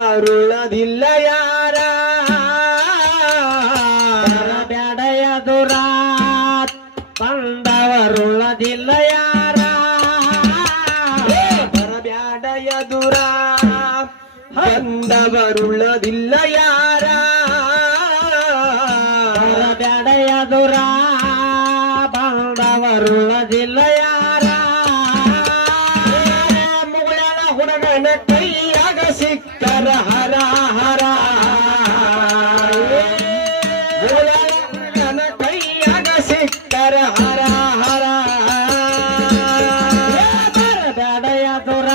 அருளதில்லையாரா?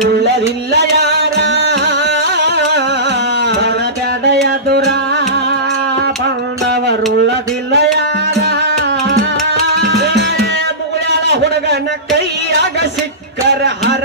ಕರುಳರಿಲ್ಲ ಯಾರ ಬರಗಡೆಯ ದುರ ಬಂದವರುಳ್ಳದಿಲ್ಲ ಯಾರ ಮುಗಳ ಹುಡುಗನ ಕೈಯಾಗ ಸಿಕ್ಕರ ಹರ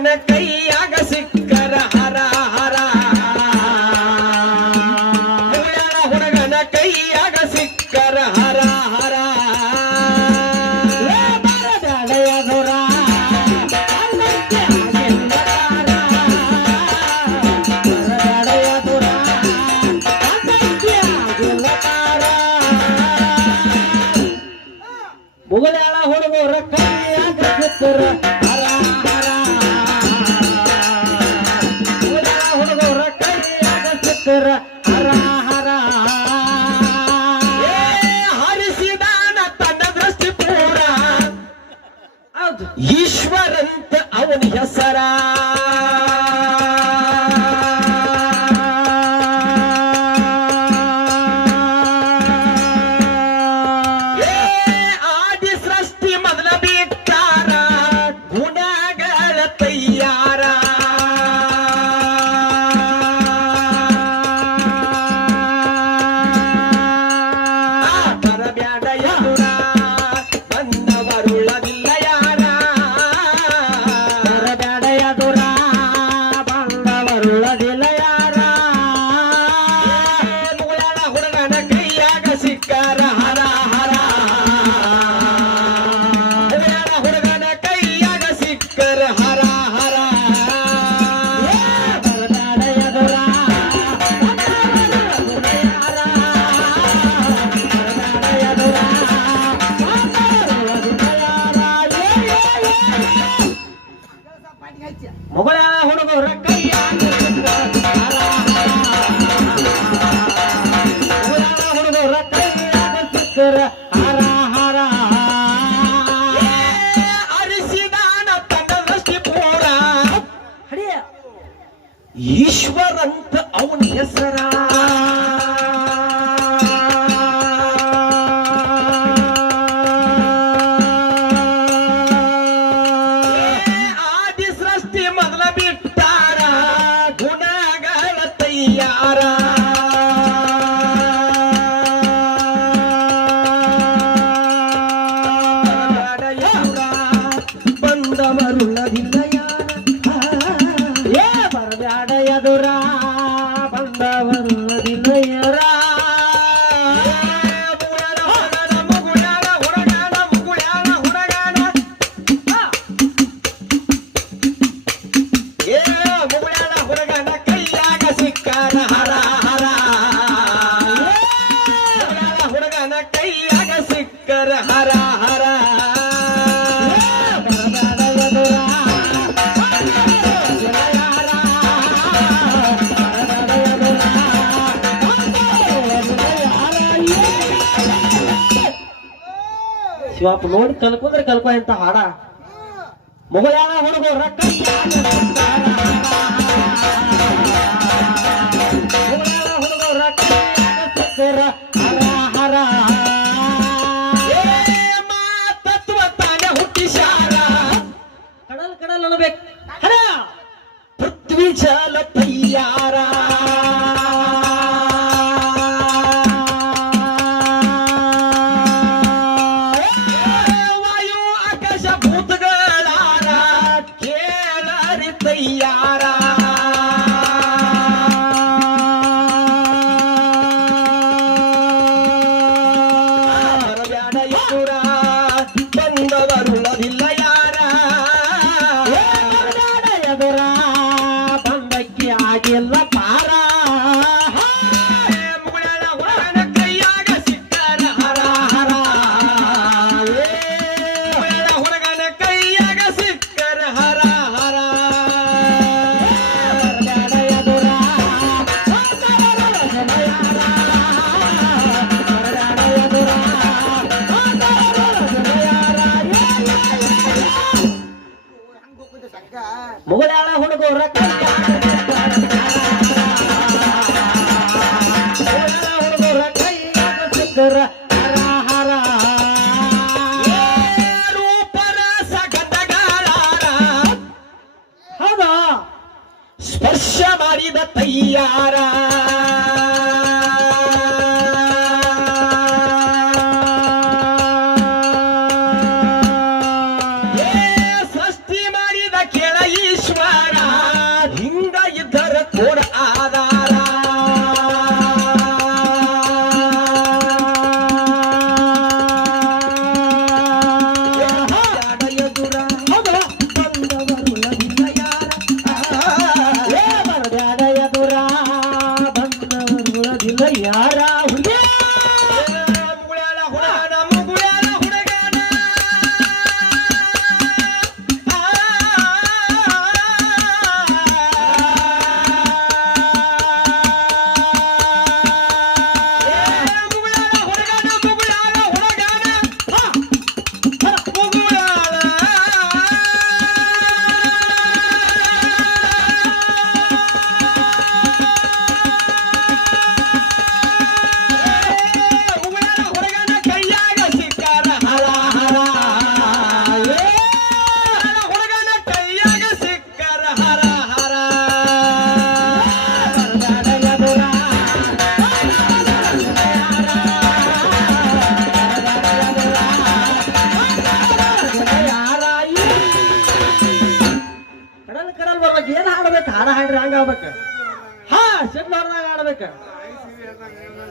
ಮಗನ ಕೈಯಾಗ ಸಿಕ್ಕರ ಹರ ಹರ. ಹುಡುಗನ ಕೈಯಾಗ ಸಿಕ್ಕರ ಹರ ಹರ. ಮುಗಳ ಹುಡುಗರ ಕೈಯಾಗ ಸಿಕ್ಕರ. ಈಶ್ವರಂತ ಅವನ ಹೆಸರ ಹೊಗಳ ಹುಡುಗರ தவறுள்ளதில்லை ಶಿವಪ್ಪ ನೋಡಿ ಕಲ್ಕೊಂಡ್ರೆ ಕಲ್ಪ ಅಂತ ಹಾಡ? ಮಗು ಯಾವ ಹುಡುಗೋ ಹುಟ್ಟಿಸಾರ ಕಡಲ್ ಕಡಲ್ ಅನ್ಬೇಕು ಪೃಥ್ವಿ ಜಾಲ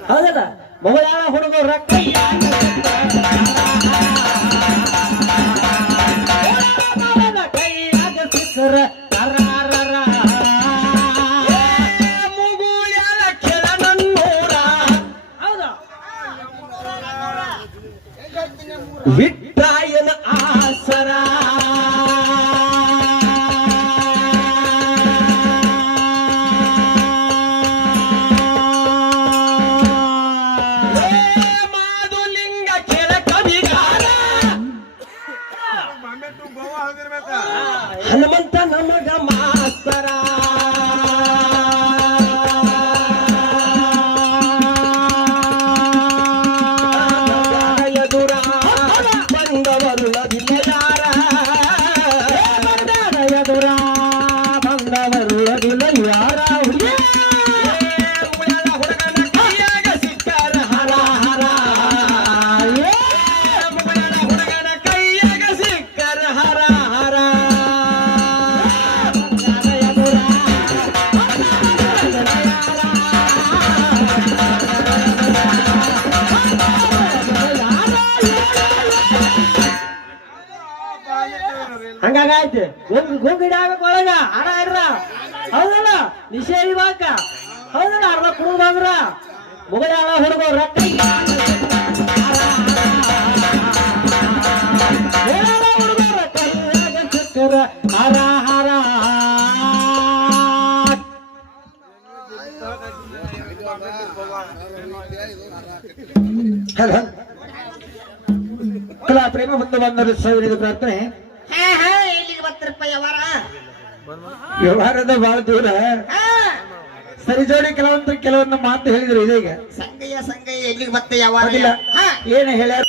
ಹೌದಲ್ಲ? ಮೊಬೈಲ್ ಹುಡುಗ ರಕ್ತ ಕೈಯಾಗ ಸಿಕ್ಕರ ಗುಂಗ್ ಹಿಡಿಯಾಗಬೇಕು ಒಳಗ ಹಣ ಇಡ್ರ ಹೌದಲ್ಲ ನಿಷೇಧಿ ಬಾಕ ಹೌದಲ್ಲ ಅರ್ಧ ಕುಡಿದು ಬಂದ್ರ ಮುಗಲಾಳ ಹುಡುಗ ರೊಟ್ಟಿ ಹರ ಹರ ಕಲಾ ಪ್ರೇಮ ಬಂದು ಬಂದರು ಸಾವಿರದ ಪ್ರಾರ್ಥನೆ ವ್ಯವಹಾರದ ಬಹಳ ದೂರ. ಸರಿ ಜೋಡಿ ಕೆಲವೊಂದು ಕೆಲವೊಂದು ಮಾತು ಹೇಳಿದ್ರು ಇದೀಗ. ಸಂಗಯ್ಯ ಸಂಗಯ್ಯ ಎಲ್ಲಿಗೆ ಮತ್ತೆ ಅದಿಲ್ಲ ಏನು ಹೇಳ್ಯಾರ?